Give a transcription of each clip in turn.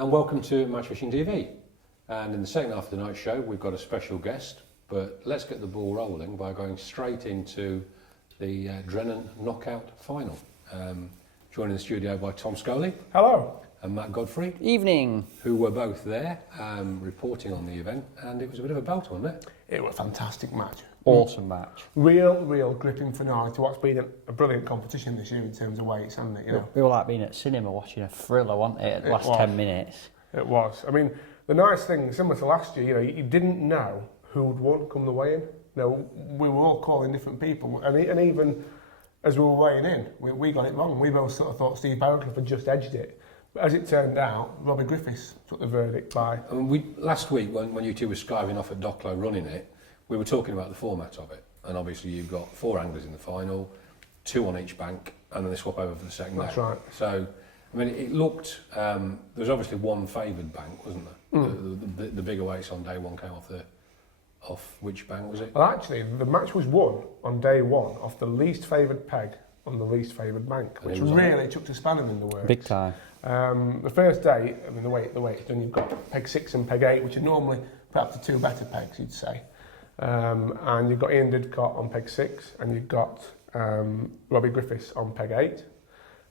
and welcome to Match Fishing TV. And in the second half of the night show, we've got a special guest, but let's get the ball rolling by going straight into the Drennen knockout final. Joined in the studio by Tom Scully. Hello. And Matt Godfrey. Evening. Who were both there reporting on the event, and it was a bit of a belt, wasn't it? It was a fantastic match. Awesome match. Real gripping finale to what's been a brilliant competition this year in terms of weights, hasn't it? You know? We were like being at cinema watching a thriller, wasn't it, at the last 10 minutes? It was. I mean, the nice thing, similar to last year, you know, you didn't know who'd won come the weigh-in. You know, we were all calling different people, and even as we were weighing in, we got it wrong. We both sort of thought Steve Barraclough had just edged it. But as it turned out, Robbie Griffiths took the verdict by... I mean, last week, when you two were skiving off at Docklow running it, we were talking about the format of it. And obviously you've got 4 anglers in the final, 2 on each bank, and then they swap over for the second That's day. right. So, I mean, it looked... there was obviously one favoured bank, wasn't there? The bigger weights on day one came off which bank was it? Well, actually, the match was won on day one off the least favoured peg on the least favoured bank, which really took to spanning in the works. Big time. The first day, I mean, the way it's done, you've got peg 6 and peg 8, which are normally perhaps the 2 better pegs, you'd say. And you've got Ian Didcott on peg 6, and you've got Robbie Griffiths on peg 8.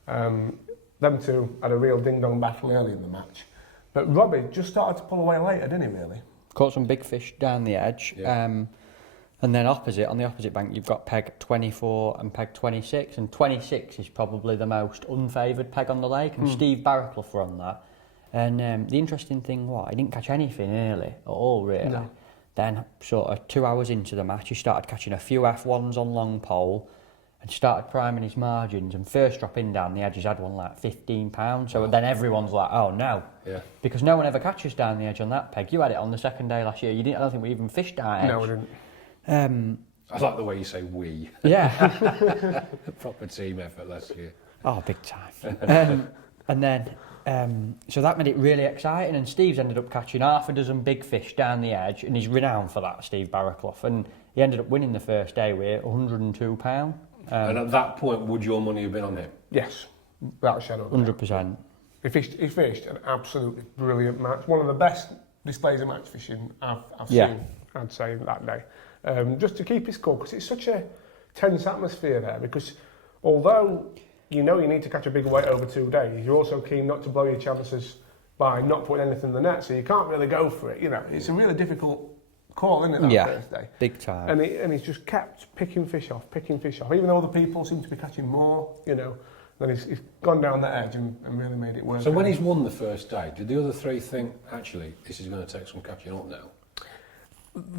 Them two had a real ding-dong battle early in the match. But Robbie just started to pull away later, didn't he, really? Caught some big fish down the edge. Yeah. And then on the opposite bank, you've got peg 24 and peg 26. And 26 is probably the most unfavoured peg on the lake. And Steve Barraclough were on that. And the interesting thing was, he didn't catch anything early at all, really. No. Then, sort of 2 hours into the match, he started catching a few F1s on long pole and started priming his margins. And first drop in down the edge, he's had one like £15. So then everyone's like, oh no. Yeah. Because no one ever catches down the edge on that peg. You had it on the second day last year. I don't think we even fished down edge. No, we didn't. I like the way you say we. Yeah. Proper team effort last year. Oh, big time. And then, so that made it really exciting. And Steve's ended up catching half a dozen big fish down the edge, and he's renowned for that, Steve Barraclough. And he ended up winning the first day with £102. And at that point, would your money have been on him? Yes, without a shadow of a doubt. 100%. He fished an absolutely brilliant match. One of the best displays of match fishing I've seen, I'd say, that day. Just to keep his cool, because it's such a tense atmosphere there, because although you know you need to catch a big weight over 2 days, you're also keen not to blow your chances by not putting anything in the net, so you can't really go for it. You know, it's a really difficult call, isn't it, that first day? Big time. And he's just kept picking fish off, even though other people seem to be catching more, you know. Then he's gone down that edge and really made it work. So when he's won the first day, did the other 3 think, actually, this is going to take some catching up now?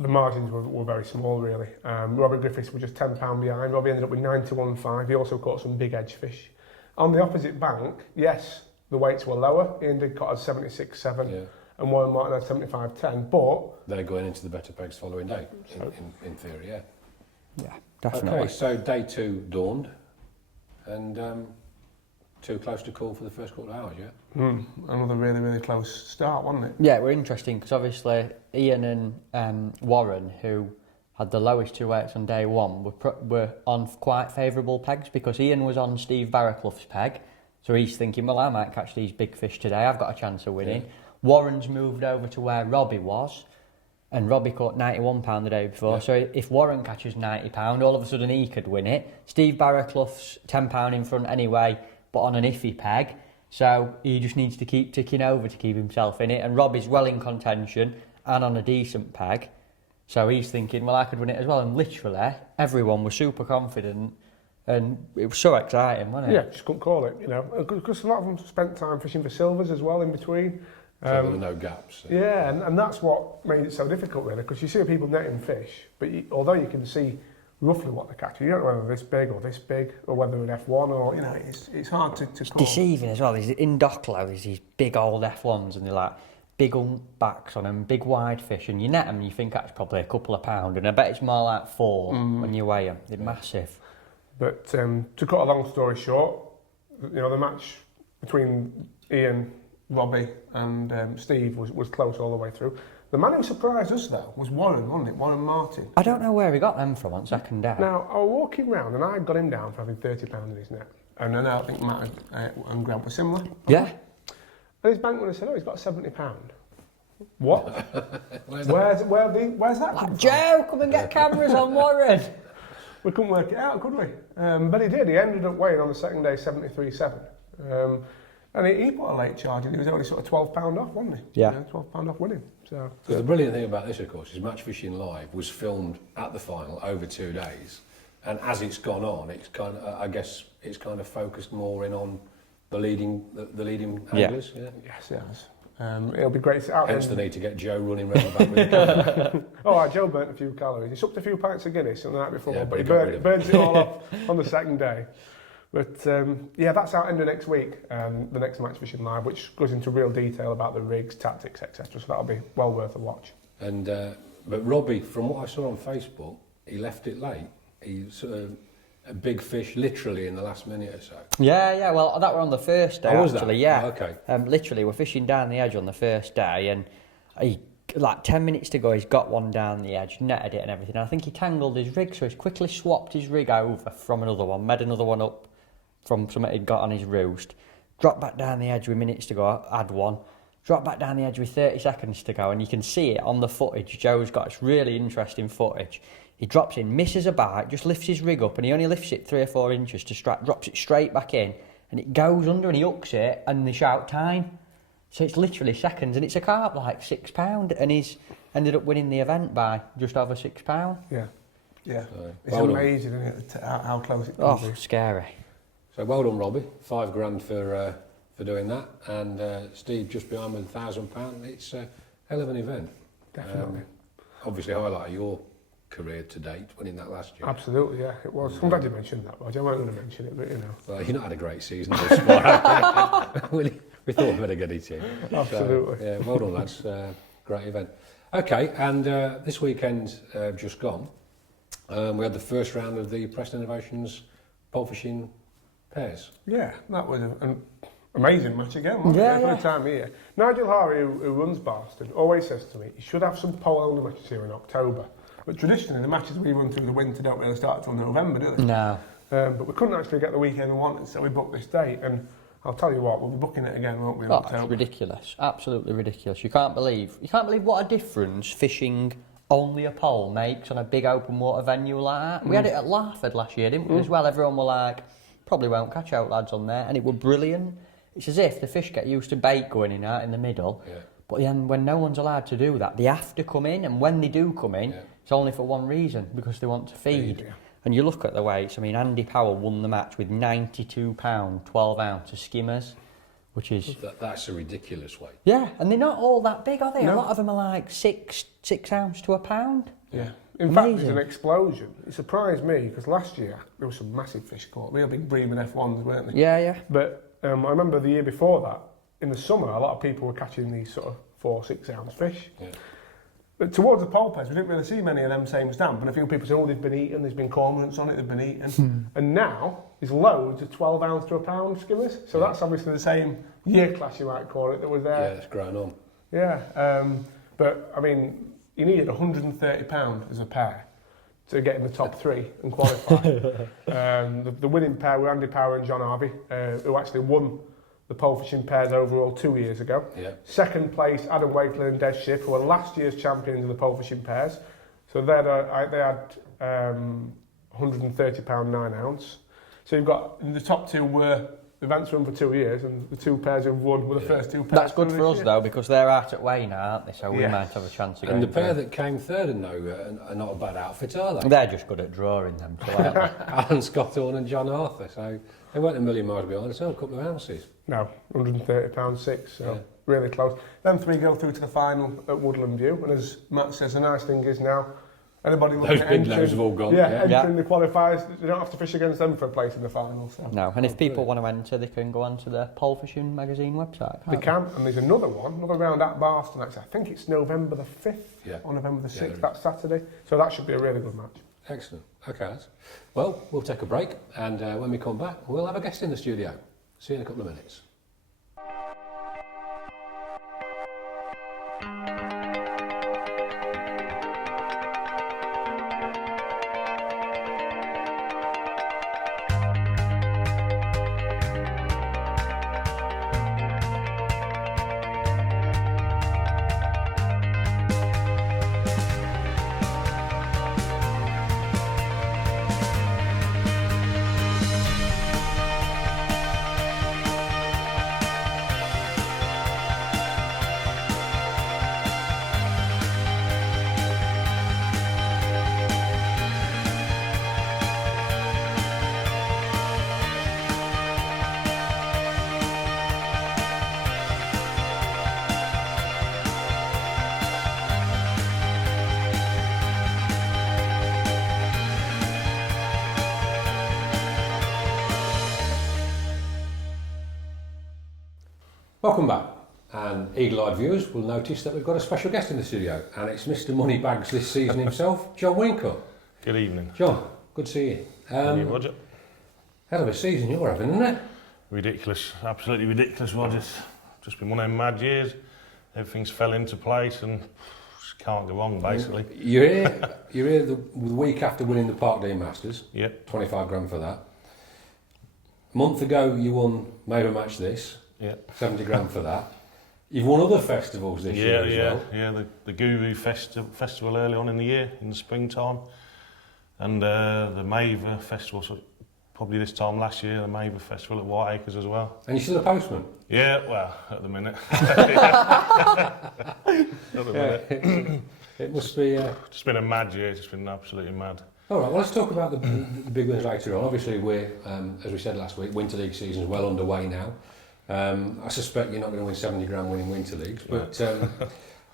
The margins were very small, really. Robbie Griffiths was just £10 behind. Robbie ended up with 91.5. He also caught some big edge fish. On the opposite bank, yes, the weights were lower. Ian Didcott had 76.7 and Warren Martin had 75.10, but... They're going into the better pegs the following day, in theory, yeah. Yeah, definitely. Okay, so day 2 dawned, and too close to call for the first couple of hours, yeah? Another really close start, wasn't it? Yeah, it were interesting because obviously Ian and Warren, who had the lowest 2 weights on day 1, were on quite favourable pegs because Ian was on Steve Barraclough's peg, so he's thinking, well, I might catch these big fish today, I've got a chance of winning. Yeah. Warren's moved over to where Robbie was, and Robbie caught £91 the day before, so if Warren catches £90, all of a sudden he could win it. Steve Barraclough's £10 in front anyway, but on an iffy peg, so he just needs to keep ticking over to keep himself in it, and Robbie's well in contention and on a decent peg, so he's thinking, well, I could win it as well, and literally everyone was super confident, and it was so exciting, wasn't it? Yeah, just couldn't call it, you know, because a lot of them spent time fishing for silvers as well in between. So there were no gaps. So. Yeah, and that's what made it so difficult, really, because you see people netting fish, but although you can see roughly what they're catching, you don't know whether they're this big, or whether they're an F1, or, you know, it's hard to it's call. Deceiving as well. In Docklow, there's these big old F1s, and they're like big backs on them, big wide fish, and you net them, and you think that's probably a couple of pound, and I bet it's more like 4 when you weigh them. They're massive. But to cut a long story short, you know, the match between Ian, Robbie and Steve was close all the way through. The man who surprised us, though, was Warren, wasn't it? Warren Martin. I don't know where he got them from on second day. Now, I was walking round and I got him down for having £30 in his net. And then I think Matt and Grant were similar. Yeah. And his bankman said, oh, he's got £70. What? Where's where's that come Like, from? Joe, come and get cameras on Warren. We couldn't work it out, could we? But he did. He ended up weighing on the second day 73.7. And he put a late charge and he was only sort of £12 off, wasn't he? Yeah. £12 off winning. So The brilliant thing about this, of course, is Match Fishing Live was filmed at the final over 2 days, and as it's gone on, it's kind of, I guess, it's kind of focused more in on the leading anglers. Yeah. yes, it has. It'll be great to out. Hence the need to get Joe running round the back with the camera. Oh, right, Joe burnt a few calories. He supped a few pints of Guinness on the night before, Yeah, but but he he got rid of burns it all off on the second day. But yeah, that's out end of next week, the next Match Fishing Live, which goes into real detail about the rigs, tactics, etc. So that'll be well worth a watch. And but Robbie, from what I saw on Facebook, he left it late. He sort of a big fish, literally in the last minute or so. Yeah, well, that were on the first day, Oh, was actually, that? yeah. Oh, okay. Literally, we're fishing down the edge on the first day, and like 10 minutes to go, he's got one down the edge, netted it and everything. And I think he tangled his rig, so he's quickly swapped his rig over from another one, made another one up from something he'd got on his roost, dropped back down the edge with minutes to go, add one, dropped back down the edge with 30 seconds to go, and you can see it on the footage. Joe's got this really interesting footage. He drops in, misses a bite, just lifts his rig up, and he only lifts it 3 or 4 inches to strike, drops it straight back in, and it goes under and he hooks it, and they shout time. So it's literally seconds, and it's a carp like £6, and he's ended up winning the event by just over £6. Yeah. Yeah. It's well amazing, isn't it, how close it can be. Oh, scary. So well done, Robbie. £5,000 for doing that, and Steve just behind with £1,000. It's a hell of an event. Definitely. Obviously, highlight of your career to date, winning that last year. Absolutely, yeah, it was. I'm glad you mentioned that, Roger. I wasn't going to mention it, but you know. Well, you've not had a great season thus far. We thought we'd better get it in. Absolutely. So, yeah, well done, lads. Great event. Okay, and this weekend just gone, we had the first round of the Preston Innovations pole fishing pairs. Yeah, that was an amazing match again, wasn't it? For the time of year. Nigel Harvey, who runs Barston, always says to me, you should have some pole-only matches here in October. But traditionally, the matches we run through the winter don't really start until November, do they? No. But we couldn't actually get the weekend we wanted, so we booked this date. And I'll tell you what, we'll be booking it again, won't we? In October. It's ridiculous. Absolutely ridiculous. You can't believe what a difference fishing only a pole makes on a big open water venue like that. We had it at Larford last year, didn't we, as well? Everyone were like, probably won't catch out lads on there, and it were brilliant. It's as if the fish get used to bait going in out in the middle, but then when no one's allowed to do that, they have to come in, and when they do come in, it's only for one reason, because they want to feed. And you look at the weights, I mean, Andy Powell won the match with £92, 12-ounce of skimmers, which is... That's a ridiculous weight. Yeah, and they're not all that big, are they? No. A lot of them are like 6 ounce to a pound. Yeah. In fact, there's an explosion. It surprised me, because last year there were some massive fish caught, real big Bremen F1s, weren't they? Yeah. But I remember the year before that, in the summer, a lot of people were catching these sort of 4-6 ounce fish. Yeah. But towards the pole pairs, we didn't really see many of them same stamp, and a few people said, oh, they've been eaten, there's been cormorants on it, they've been eaten. And now, there's loads of 12 ounce to a pound skimmers, so that's obviously the same year class, you might call it, that was there. Yeah, it's grown on. Yeah, but I mean, you needed £130 as a pair to get in the top 3 and qualify. The winning pair were Andy Power and John Harvey, who actually won the pole fishing pairs overall 2 years ago. Yeah. Second place, Adam Wakeler and Des Shipp, who were last year's champions of the pole fishing pairs. So they had £130 9 ounce. So you've got, the top 2 were, they've answered them for 2 years, and the 2 pairs who've won were the first 2 pairs. That's good for us though, because they're out at Wayne, aren't they? So we might have a chance of And the going pair through. that came third and are not a bad outfit, are they? They're just good at drawing them. So Alan Scotthorne and John Arthur. So they weren't a million miles behind, so a couple of ounces. No, £130 6, so really close. Them 3 go through to the final at Woodland View, and as Matt says, the nice thing is now, anybody looking Those at big entering, loads have all gone. entering the qualifiers, they don't have to fish against them for a place in the final. So. No, and if people want to enter, they can go onto the Pole Fishing magazine website. They can, and there's another round at Barston, actually. I think it's November the 5th or November the 6th, that's Saturday. So that should be a really good match. Excellent. Okay, lads. Well, we'll take a break, and when we come back, we'll have a guest in the studio. See you in a couple of minutes. Welcome back. And eagle-eyed viewers will notice that we've got a special guest in the studio, and it's Mr. Moneybags this season himself, Jon Whincup. Good evening. John, good to see you. Roger. Hell of a season you're having, isn't it? Ridiculous, absolutely ridiculous, Roger. Just been one of them mad years. Everything's fell into place and just can't go wrong, basically. You're here the week after winning the Parkdean Masters. Yep. 25 grand for that. A month ago you won Maver Match This. Yep. 70 grand for that. You've won other festivals this year as well. Yeah, the Guru Festival early on in the year, in the springtime. And the Maver Festival, so probably this time last year, the Maver Festival at Whiteacres as well. And you're still a postman? Yeah, well, at the minute. It must be... It's been a mad year, it's been absolutely mad. All right, well, let's talk about the big wins later on. Obviously, we're, as we said last week, Winter League season is well underway now. I suspect you're not going to win 70 grand winning Winter Leagues, but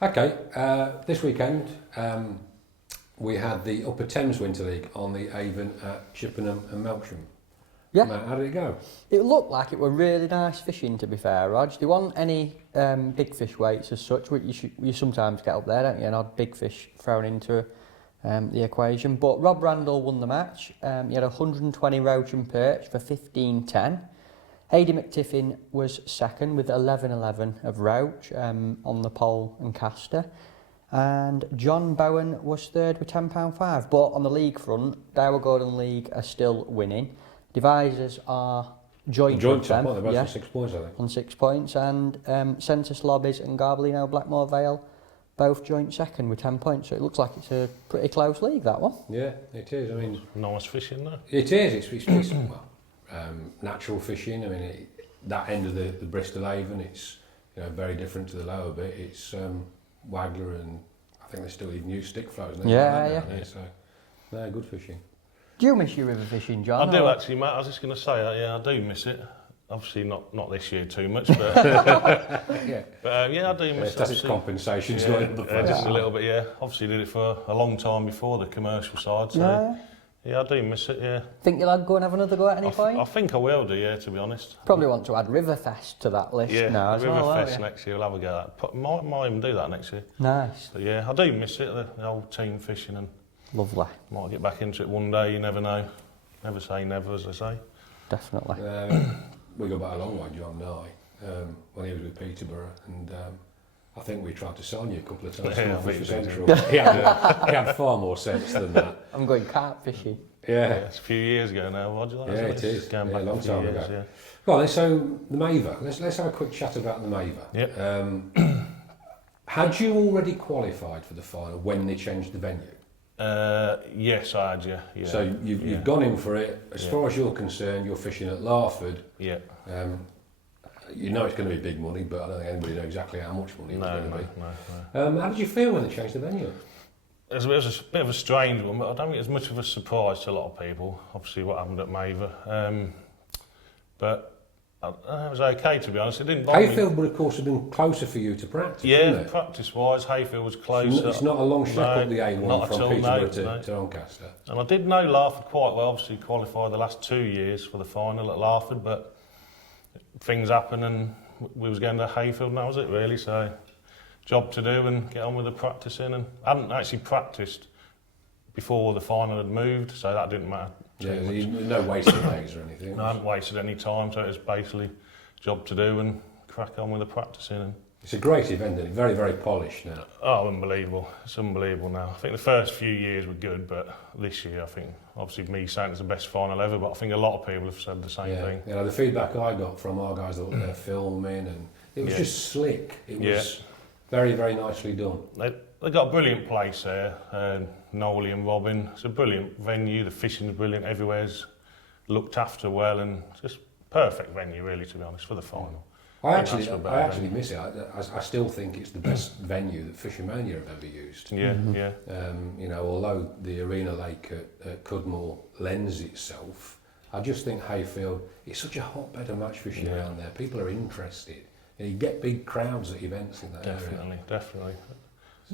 okay. This weekend we had the Upper Thames Winter League on the Avon at Chippenham and Melksham. Yeah. Matt, how did it go? It looked like it were really nice fishing, to be fair, Rog. There weren't any big fish weights as such, which you sometimes get up there, don't you? An odd big fish thrown into the equation. But Rob Randall won the match. He had 120 roach and perch for 15.10. Aidy McTiffin was second with 11.11 of roach on the pole and caster. And John Bowen was third with £10.5. But on the league front, Dower Gordon League are still winning. Devisers are joint with them. They're both on 6 points, I think. On 6 points. And Centus Lobbies and Garbalino Blackmore Vale both joint second with 10 points. So it looks like it's a pretty close league, that one. Yeah, it is. I mean, Nice fishing there. it is. It's well, natural fishing. I mean, that end of the Bristol Avon, it's very different to the lower bit. It's Waggler, and I think they still even use stick flows. Yeah. So they're good fishing. Do you miss your river fishing, John? I do or? actually, Matt. I was just going to say that. Yeah, I do miss it. Obviously not this year too much, but Yeah. yeah, I do miss it. That's its obviously. compensation's Yeah, got in the place. just a little bit. Yeah, obviously did it for a long time before the commercial side. So yeah, I do miss it. Yeah. Think you'll go and have another go at any point? I think I will do. Yeah, to be honest. Probably want to add Riverfest to that list Yeah, now as well, won't Riverfest you? next year. We'll have a go at that. Might even do that next year. Nice. But yeah, I do miss it. The old team fishing, and Lovely. might get back into it one day. You never know. Never say never, as I say. Definitely. We go back a long way, John and I, when he was with Peterborough, and I think we tried to sign you a couple of times Yeah, for I think Central. so. He had far more sense than that. I'm going carp fishing. Yeah. It's a few years ago now, Roger. Yeah, it is. Going Yeah, back a long a few time years, ago. yeah. Well, then, so the Maver. Let's have a quick chat about the Maver. Yep. Had you already qualified for the final when they changed the venue? Yes, I had, yeah. So you've gone in for it. As far as you're concerned, you're fishing at Larford. Yeah. You know it's going to be big money, but I don't think anybody knows exactly how much money it's going to be. No. How did you feel when they changed the venue? It was a bit of a strange one, but I don't think it's much of a surprise to a lot of people, obviously, what happened at Maver. But it was okay, to be honest. It didn't bother me. Hayfield would, of course, have been closer for you to practice, Yeah, wouldn't it? practice-wise, Hayfield was closer. It's not a long step up the A1 not from at all, Peterborough no. to Doncaster. And I did know Larford quite well, obviously qualified the last 2 years for the final at Larford, but things happened and we was going to Hayfield and that was it really, so job to do and get on with the practicing. And I hadn't actually practiced before the final had moved, so that didn't matter too much. No wasted days or anything. I hadn't wasted any time, so it was basically job to do and crack on with the practicing. And It's a great event, and very, very polished now. oh, unbelievable. It's unbelievable now. I think the first few years were good, but this year I think, obviously me saying it's the best final ever, but I think a lot of people have said the same thing. You know, the feedback I got from our guys that were there filming, and it was just slick. It was very, very nicely done. They got a brilliant place there, Nolly and Robin. It's a brilliant venue, the fishing's brilliant, everywhere's looked after well, and it's just perfect venue really, to be honest, for the final. I actually miss it. I still think it's the best venue that Fishermania have ever used. Yeah, yeah. You know, although the Arena Lake at Cudmore lends itself, I just think Hayfield, it's such a hotbed of match fishing around there. People are interested. You get big crowds at events in that area. Definitely.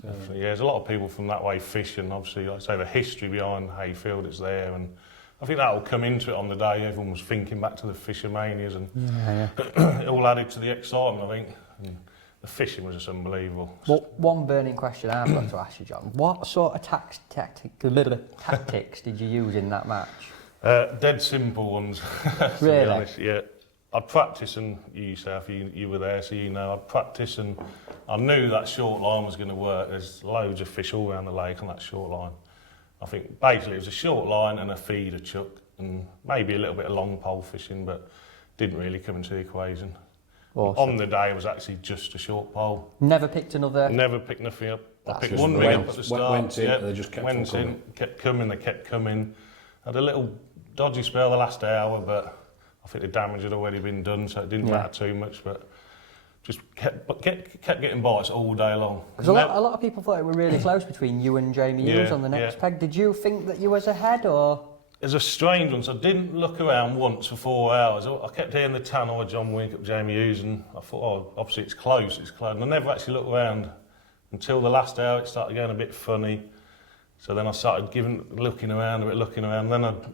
Yeah, there's a lot of people from that way fishing. Obviously, like I say, the history behind Hayfield is there, and I think that will come into it on the day. Everyone was thinking back to the Fishermanias, and it all added to the excitement, I think. And the fishing was just unbelievable. Well, one burning question I've got to ask you, John. What sort of tactics did you use in that match? Dead simple ones, to Really? be honest. Yeah. I'd practice, and you were there, so you know, I'd practice, and I knew that short line was going to work. There's loads of fish all around the lake on that short line. I think basically it was a short line and a feeder chuck, and maybe a little bit of long pole fishing, but didn't really come into the equation. Awesome. On the day, it was actually just a short pole. Never picked another... Never picked nothing up. I picked just one ring up at the start. Went in, and they just kept went coming. in, kept coming, they kept coming. Had a little dodgy spell the last hour, but I think the damage had already been done, so it didn't matter too much. But just kept getting bites all day long. Because a lot of people thought it were really close between you and Jamie Hughes on the next peg. Did you think that you was ahead, or...? It's a strange one, so I didn't look around once for 4 hours. I kept hearing the tannoy with Jon Whincup, Jamie Hughes, and I thought, oh, obviously it's close. And I never actually looked around until the last hour. It started going a bit funny. So then I started looking around,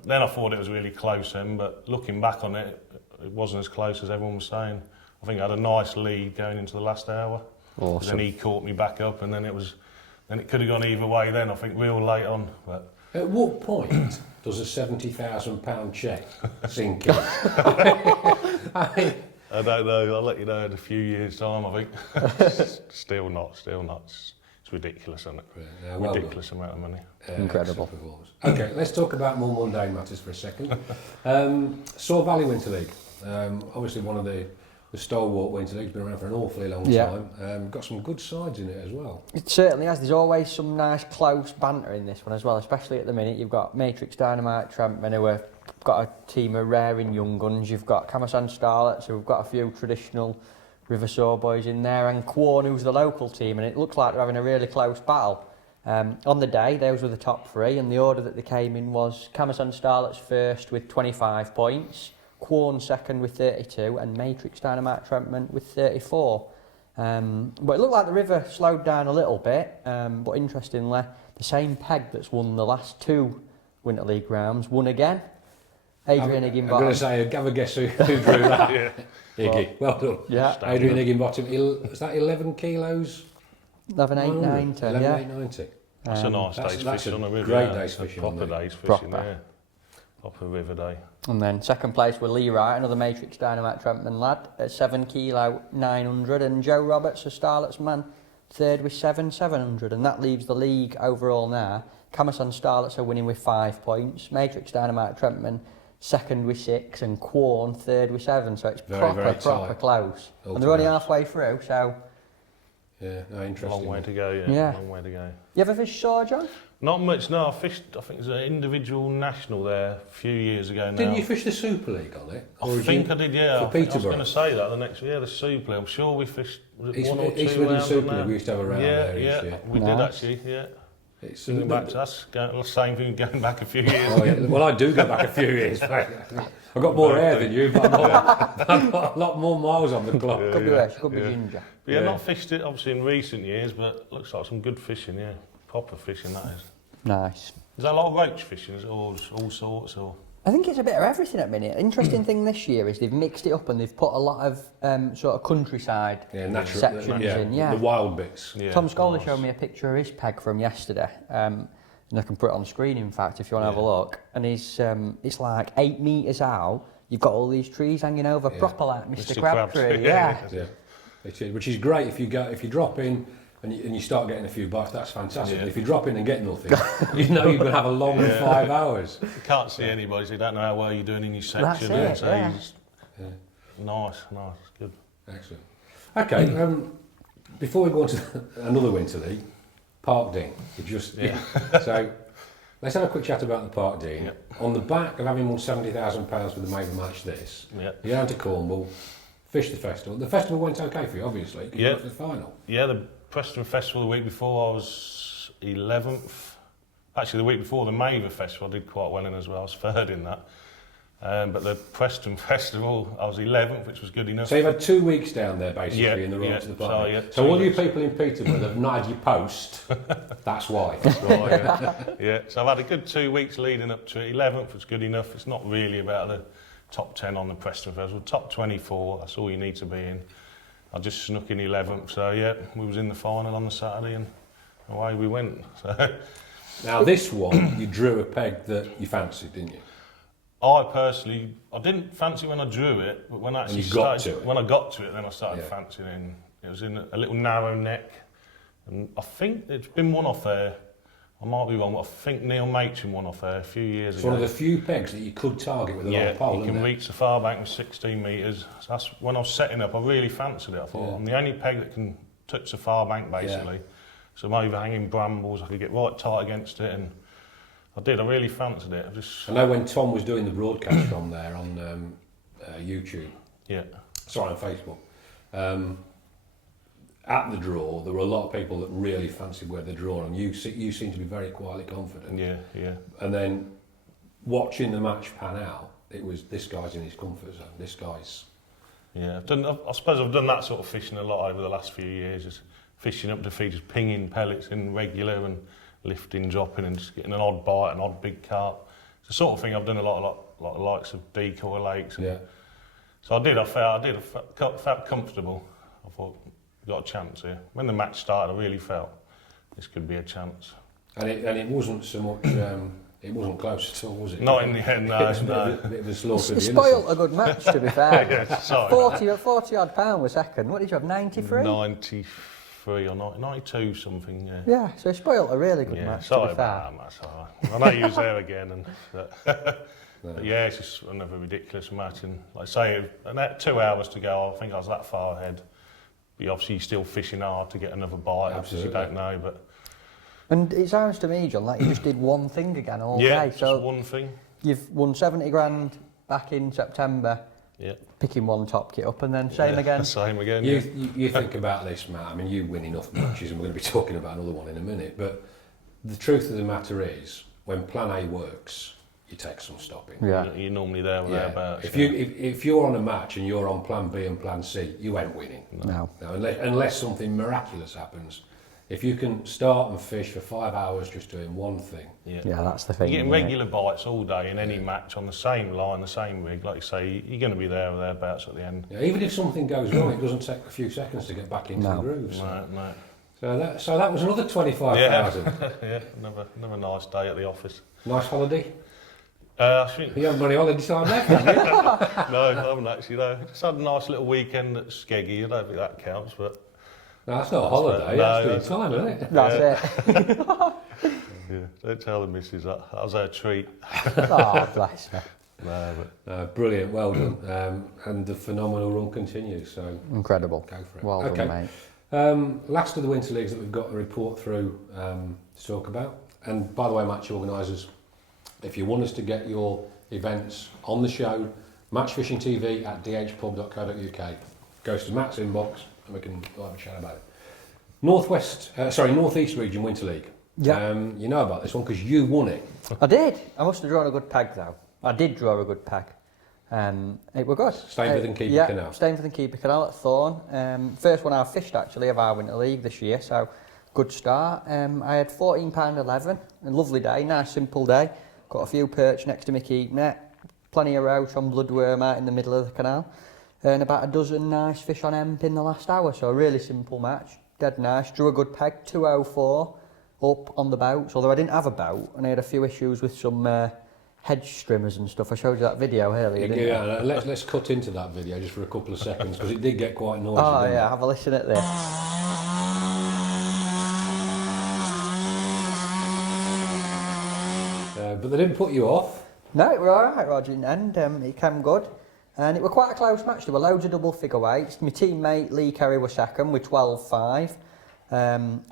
Then I thought it was really close then, but looking back on it, it wasn't as close as everyone was saying. I think I had a nice lead going into the last hour. Awesome. Then he caught me back up, and then it could have gone either way then, I think, real late on. But At what point does a £70,000 cheque sink in? I don't know, I'll let you know in a few years' time, I think. Still not. It's ridiculous, isn't it? Yeah, well ridiculous amount of money. Incredible. Okay, let's talk about more mundane matters for a second. Saw Valley Winter League, obviously one of the stalwart Winter League's been around for an awfully long time. Got some good sides in it as well. It certainly has. There's always some nice close banter in this one as well, especially at the minute. You've got Matrix Dynamite Trentman, who have got a team of raring young guns. You've got Camasan Starlets, who've got a few traditional River Soar boys in there, and Quorn, who's the local team, and it looks like they're having a really close battle. On the day, those were the top three, and the order that they came in was Camasan Starlets first with 25 points, Quorn second with 32, and Matrix Dynamite Trentman with 34. But it looked like the River slowed down a little bit, but interestingly, the same peg that's won the last two Winter League rounds won again. Adrian Higginbottom. I'm going to say, have a guess who drew that. Iggy, well done. Yeah. Adrian Higginbottom, is that 11 kilos? 11,890, 11,890. That's a nice day's fishing on a river. Great day's fishing. Proper day's Proper. fishing there. Proper river day. And then second place were Lee Wright, another Matrix Dynamite Trentman lad, at 7 kilo 900, and Joe Roberts, a Starlet's man, third with 700, and that leaves the league overall now. Camasan Starlets are winning with 5 points, Matrix Dynamite Trentman second with 6, and Quorn third with 7, so it's very, proper very tight. close. And they're only halfway through, so... Yeah, no, interesting. Long way to go, Yeah. Long way to go. You ever fished shore, John? Not much, no. I fished, I think it was an individual national there a few years ago now. Didn't you fish the Super League on it? I think I did, yeah. For I was Peterborough? going to say that the next year, the Super League. I'm sure we fished was it East, one or two East Midlands rounds Super on League, we that? used to have a round there each Yeah, year. we did Nice. actually, yeah. It's Going back to us, the same thing going back a few years. Oh, yeah. Well, I do go back a few years, mate. I've got more hair than you, but I've got a lot more miles on the clock. Could be worse, could be ginger. But yeah, not fished it obviously in recent years, but looks like some good fishing, yeah. Proper fishing, that is. Nice. Is that a lot of roach fishing? Is it all sorts or? I think it's a bit of everything at the minute. Interesting thing this year is they've mixed it up and they've put a lot of sort of countryside sections in. Yeah. The wild bits. Yeah, Tom Scully nice. showed me a picture of his peg from yesterday, and I can put it on screen in fact if you want to have a look. And he's it's like 8 metres out. You've got all these trees hanging over, proper like Mr. Crabtree. Yeah. It is, which is great if you drop in and you start getting a few bites. That's fantastic. Yeah. If you drop in and get nothing, you know you're going to have a long 5 hours. You can't see anybody, so you don't know how well you're doing in your section. That's it, so yeah. you just, nice, good. Excellent. Okay, before we go on to another Winter League, Parkdean. So let's have a quick chat about the Parkdean. Yeah. On the back of having won £70,000 with the Maver Match This, Yeah. you're down to Cornwall, fished the festival. The festival went okay for you, obviously, because you got to the final. Yeah, the Preston Festival the week before I was 11th. Actually, the week before the Maver Festival I did quite well in as well. I was third in that. But the Preston Festival, I was 11th, which was good enough. So you've had 2 weeks down there, basically, Yeah, in the run yeah, to the party. so, So all you people in Peterborough that have not had your post, that's why. Right, yeah. So I've had a good 2 weeks leading up to it. 11th was good enough. It's not really about the top 10 on the Preston Festival. Top 24, that's all you need to be in. I just snuck in 11th, so yeah, we was in the final on the Saturday and away we went. So. Now this one, you drew a peg that you fancied, didn't you? I personally, I didn't fancy when I drew it, but when I actually when I got to it, then I started fancying. It was in a little narrow neck, and I think it's been one off there. I might be wrong, but I think Neil Machin won off there a few years ago. It's one of the few pegs that you could target with a long pole, you can reach the far bank with 16 metres. So that's when I was setting up, I really fancied it. I thought, I'm the only peg that can touch the far bank, basically. Yeah. So I'm overhanging brambles, I could get right tight against it, and I did, I really fancied it. I know when Tom was doing the broadcast from there on YouTube, sorry, on Facebook, at the draw, there were a lot of people that really fancied where they're drawn, and you seem to be very quietly confident. Yeah. And then watching the match pan out, it was this guy's in his comfort zone. This guy's. Yeah, I suppose I've done that sort of fishing a lot over the last few years. Just fishing up to feed, just pinging pellets in regular and lifting, dropping, and just getting an odd bite, an odd big carp. It's the sort of thing I've done a lot of likes of decoy lakes. And so I felt comfortable. I thought, got a chance here. When the match started, I really felt this could be a chance. And it wasn't so much. It wasn't close at all, was it? Not in the end, no. It was a bit of a slaughter. It spoilt a good match, to be fair. 40 odd pound was second. What did you have? 93. 93 or 92 something. Yeah. Yeah. So it spoilt a really good match. Sorry to be fair. about that match. Sorry. I know you was there again, and but yeah, it's just another ridiculous match. And like I say, 2 hours to go. I think I was that far ahead. But obviously, you're still fishing hard to get another bite. Absolutely. You don't know, but. And it sounds to me, John, like you just did one thing again all day. So just one thing. You've won 70 grand back in September. Yeah. Picking one top kit up and then same again. Same again. You think about this, Matt. I mean, you win enough matches, and we're going to be talking about another one in a minute. But the truth of the matter is, when Plan A works, you take some stopping. Yeah. You're normally there or thereabouts. If you're on a match and you're on Plan B and Plan C, you ain't winning. No. Unless something miraculous happens. If you can start and fish for 5 hours just doing one thing. Yeah, that's the thing. You're getting regular bites all day in any match on the same line, the same rig. Like you say, you're going to be there or thereabouts at the end. Yeah, even if something goes wrong, it doesn't take a few seconds to get back into the groove. No. So that was another 25,000. Yeah, another nice day at the office. Nice holiday? You haven't got any holiday time left, have you? No, I haven't actually, no. Just had a nice little weekend at Skeggy. I don't think that counts, but... No, that's not a holiday, that's doing time, isn't it? That's it. Yeah, don't tell the missus that. That was her treat. Oh, bless her. No, brilliant, well done. And the phenomenal run continues, so... Incredible. Go for it. Well done, mate. Last of the winter leagues that we've got a report through to talk about. And by the way, match organisers, if you want us to get your events on the show, matchfishingtv@dhpub.co.uk. Goes to Matt's inbox and we can have a chat about it. North East Region Winter League. Yeah. You know about this one because you won it. I did. I must have drawn a good peg though. I did draw a good peg. It were good. Stainforth and Keeper Canal. Stainforth and Keeper Canal at Thorn. First one I've fished actually of our Winter League this year, so good start. I had £14.11, a lovely day, nice simple day. Got a few perch next to my keep net, plenty of roach on bloodworm out in the middle of the canal, and about a dozen nice fish on emp in the last hour, so a really simple match, dead nice. Drew a good peg, 204 up on the boats, although I didn't have a boat and I had a few issues with some hedge strimmers and stuff. I showed you that video earlier, didn't I? Let's cut into that video just for a couple of seconds because it did get quite noisy. Oh yeah, have a listen at this. But they didn't put you off. No, it were alright, Roger, in the end. It came good. And it were quite a close match. There were loads of double figure weights. My teammate Lee Kerry was second with 12.5.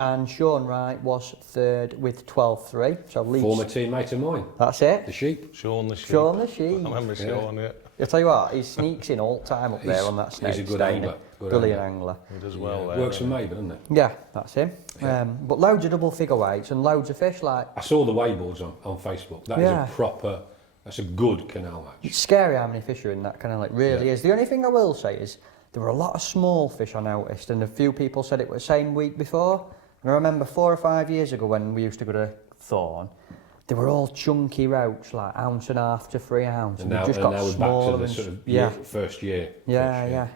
And Sean Wright was third with 12.3. So Lee... Former teammate of mine. That's it. The sheep. Sean the sheep. Sean the sheep. I remember Sean, yeah. I'll tell you what, he sneaks in all the time up there on that snake. He's a good angler. Brilliant angler. He does well there. Works for Maver, doesn't it? Yeah, that's him. Yeah. But loads of double figure weights and loads of fish like... I saw the weighboards on Facebook. That is a proper That's a good Canal match. It's scary how many fish are in that Canal, it really is. The only thing I will say is there were a lot of small fish I noticed, and a few people said it was the same week before. And I remember 4 or 5 years ago when we used to go to Thorn, they were all chunky roach, like 1.5 ounce to 3 ounce. And now, just got we're back smaller to the and sort of yeah. first year. Yeah.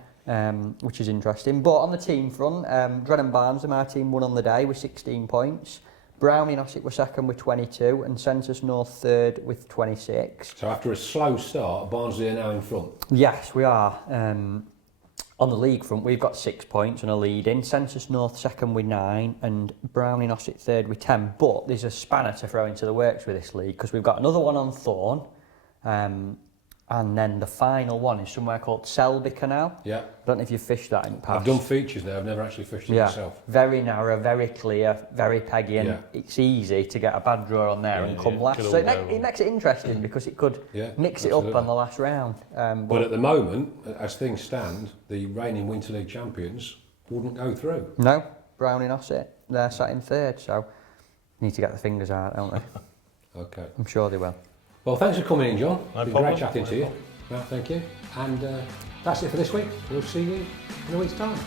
Which is interesting. But on the team front, Drennen Barnes, my team, won on the day with 16 points. Brownie Ossett were second with 22 and Census North third with 26. So after a slow start, Barnsley are now in front. Yes, we are. On the league front, we've got 6 points and a lead in. Census North second with 9 and Brownie Ossett third with 10. But there's a spanner to throw into the works with this league because we've got another one on Thorn. And then the final one is somewhere called Selby Canal. Yeah. I don't know if you've fished that in the past. I've done features there, I've never actually fished it myself. Very narrow, very clear, very peggy, and it's easy to get a bad draw on there and come last. So it makes it interesting because it could mix it up on the last round. But at the moment, as things stand, the reigning Winter League champions wouldn't go through. No, Brownie Ossett, they're sat in third, so need to get the fingers out, don't they? Okay. I'm sure they will. Well, thanks for coming in, John. No It's been problem. great chatting to you. Well, thank you. And that's it for this week. We'll see you in a week's time.